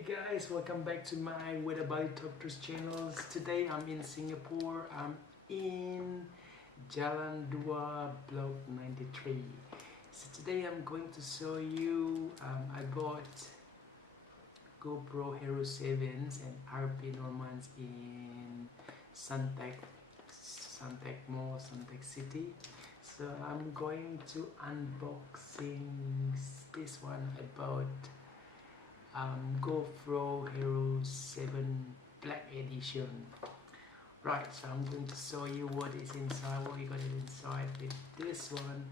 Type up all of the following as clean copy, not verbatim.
Hey guys, welcome back to my Weather Bali Doctors channels. Today I'm in Singapore. I'm in Jalan Dua Block 93. So today I'm going to show you I bought GoPro Hero 7s and RP Normans in Suntec Mall, Suntec City. So I'm going to unboxing this one about GoPro Hero 7 Black Edition. Right, so I'm going to show you what is inside, what we got inside. With this one,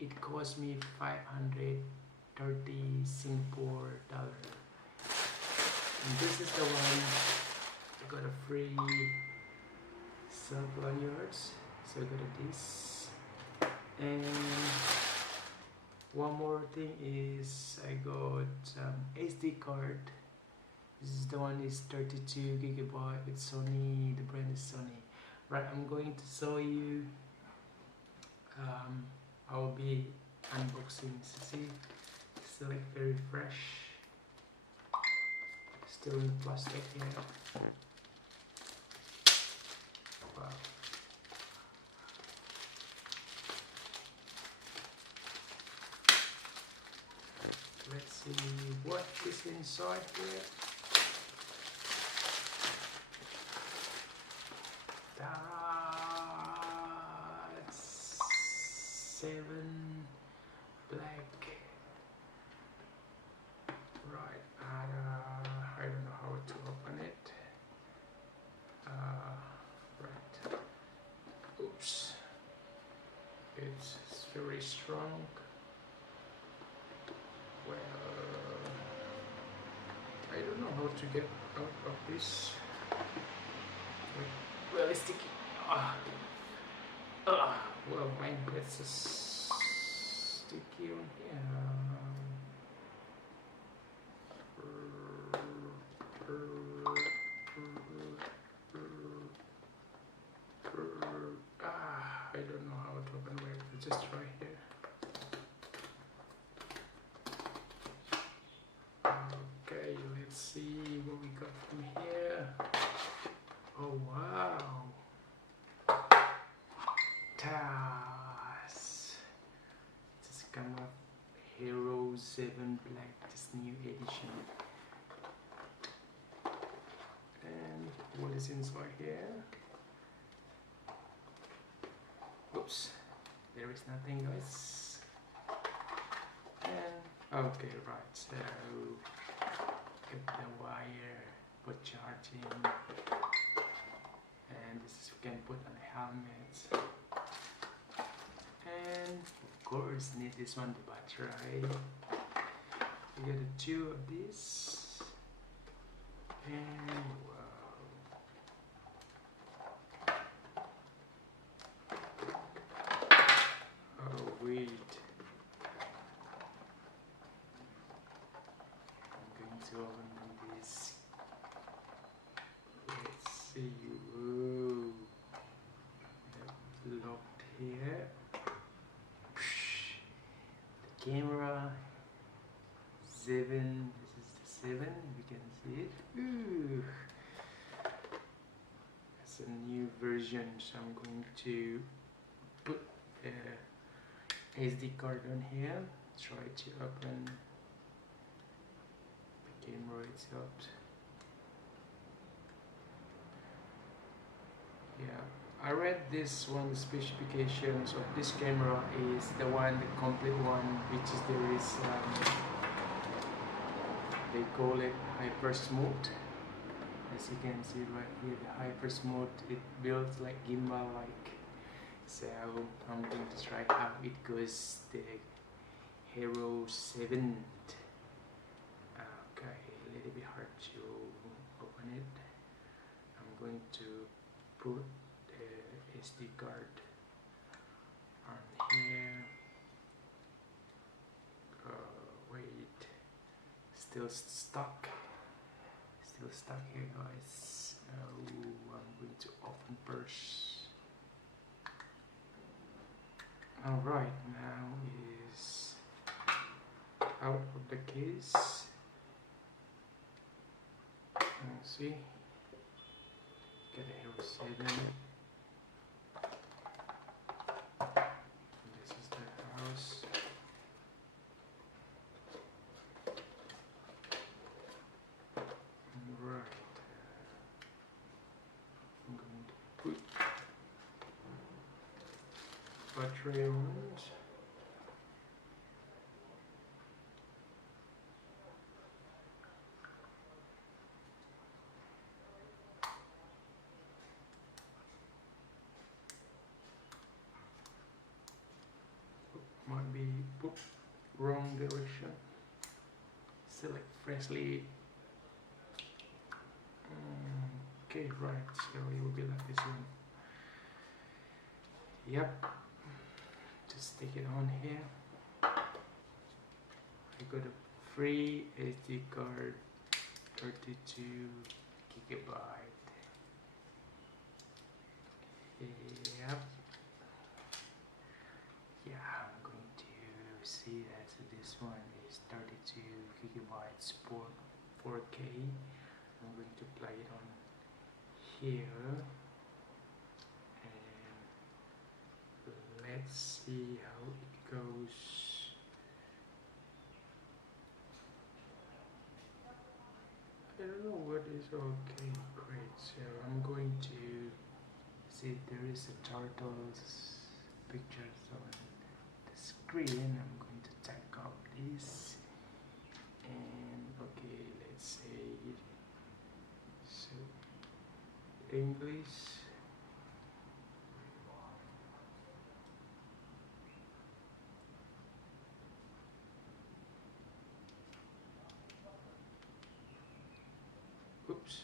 it cost me 530 Singapore dollar. And this is the one I got a free self-lanyards. So I got this, and one more thing is I got SD card. This is the one is 32GB with Sony. The brand is Sony. Right, I'm going to show you. I will be unboxing. So see, still like very fresh. Still in plastic here. Wow. Let's see what is inside here. That's 7 black. Right, I don't know how to open it. Right. Oops. It's very strong. Well, I don't know how to get out of this. Well, it's sticky. Well, mine gets sticky on here. I don't know how to open it. Let's just try here. Okay, let's see what we got from here. Oh wow! Tas. This is kind of Hero 7 Black, this new edition. And what is inside here? Oops, there is nothing, guys. And okay, right, so get the wire for charging, and this is we can put on a helmet, and of course need this one, the battery. We get two of these, and wow. Oh wait, to open this. Let's see. Ooh. Locked here. The camera 7. This is the 7. You can see it. Ooh. It's a new version, so I'm going to put the SD card on here. Try to open camera itself. Yeah, I read this one. The specifications of this camera is the one, the complete one, which is there is they call it hyper smooth. As you can see right here, the hyper smooth, it builds like gimbal like. So I'm going to try how it goes. The Hero 7. Okay, a little bit hard to open it. I'm going to put the SD card on here. Wait, still stuck here, guys. I'm going to open first. Alright, now is out of the case. see, get a Hero 7. This is the house. Right. I'm going to put battery on it. Might be wrong direction. Select freshly. Okay, right, so it will be like this one. Yep, just stick it on here. I got a free SD card, 32 gigabyte. Yep. Yeah, I'm going to see that this one is 32 gigabyte sport 4K. I'm going to play it on here, and let's see how it goes. I don't know what is okay, great. So I'm going to see there is a turtle's pictures on the screen. I'm going to check out this, and okay, let's say so English. Oops.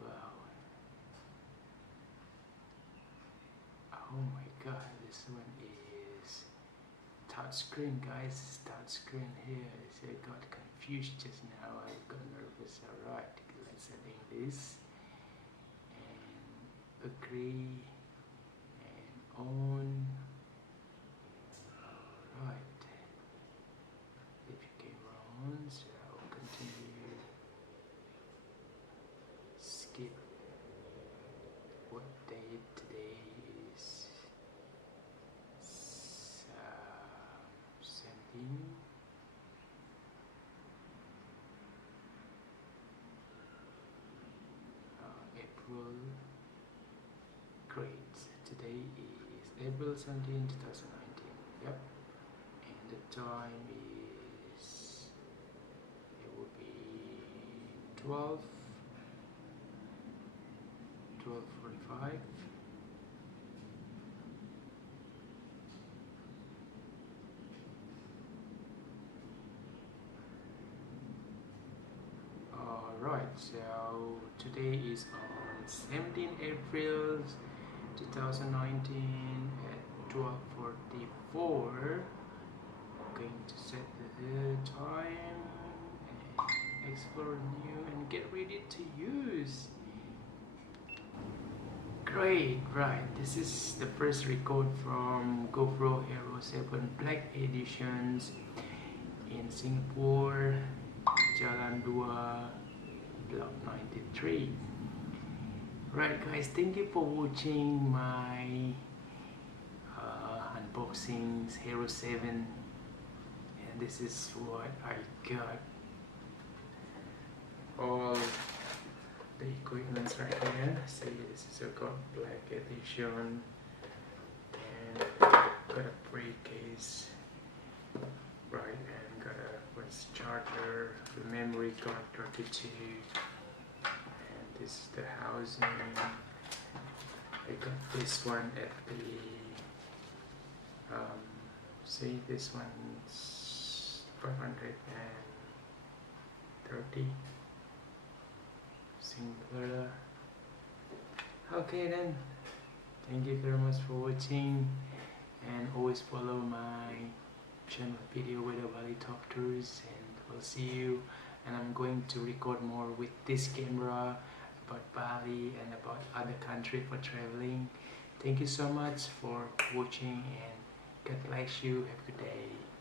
Wow. Oh my god, this one is touchscreen, guys. Touchscreen here. So I got confused just now. I got nervous. Alright, let's set English and agree and on. Alright, if you came wrong, so continue. Skip. What date today is? 17. April. Great. Today is April 17, 2019. Yep. And the time is, it will be 12:45. Alright, so today is on 17 April 2019 at 12:44. Going to set the time and explore new and get ready to use. Great, right, this is the first record from GoPro Hero 7 Black Editions in Singapore, Jalan 2, Block 93. Right guys, thank you for watching my unboxings Hero 7, and this is what I got. All the equipments right here. See, this is a God Black Edition, and got a briefcase, right, and got a charger, the memory card 32, and this is the housing. I got this one at the see, this one's 530 simpler. Okay then, thank you very much for watching, and always follow my channel Video with Bali Top Tours, and I'll see you. And I'm going going to record more with this camera about Bali and about other country for traveling. Thank you so much for watching, and God bless you. Have a good day.